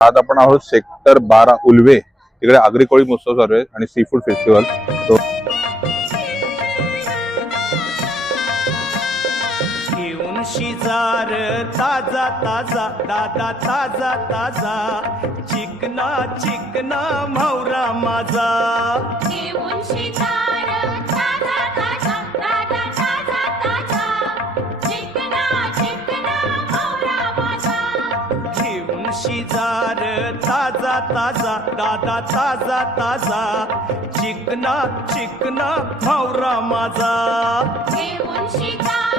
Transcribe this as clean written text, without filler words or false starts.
आज आपण आहोत सेक्टर 12 उल्वे, तिकडे आगरी कोळी महोत्सव चालू आहे आणि सी फूड फेस्टिवल. तो घेऊन शिजार ताजा ताजा दादा ताजा ताजा, चिकना चिकना म्हावरा माझा. घेऊन शिजार ताजा ताजा दादा ताजा ताजा, चिकना चिकना म्हावरा माझा. घेऊन शिजार ताजा ताजा दादा ताजा ताजा, चिकना चिकना म्हावरा माझा. घेऊन शिजार